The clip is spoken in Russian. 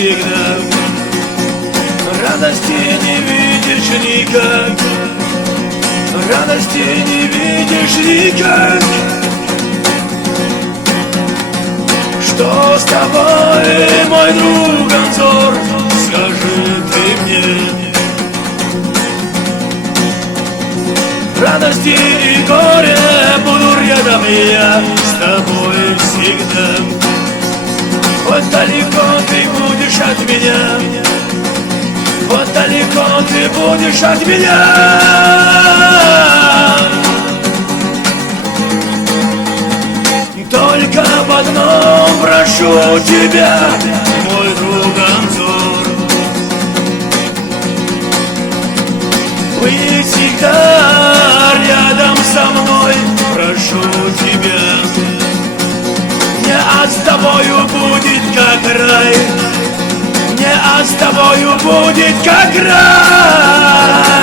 всегда. Радости не видишь никак, радости не видишь никак. Что с тобой, мой друг Анзор, скажи ты мне? Радости и горе буду рядом я с тобой всегда. Вот далеко ты будешь от меня, вот далеко ты будешь от меня. Только об одном прошу тебя, мой друг Анзор. Будь всегда рядом со мной, прошу тебя. Не с тобою будет как рай, не с тобою будет как рай.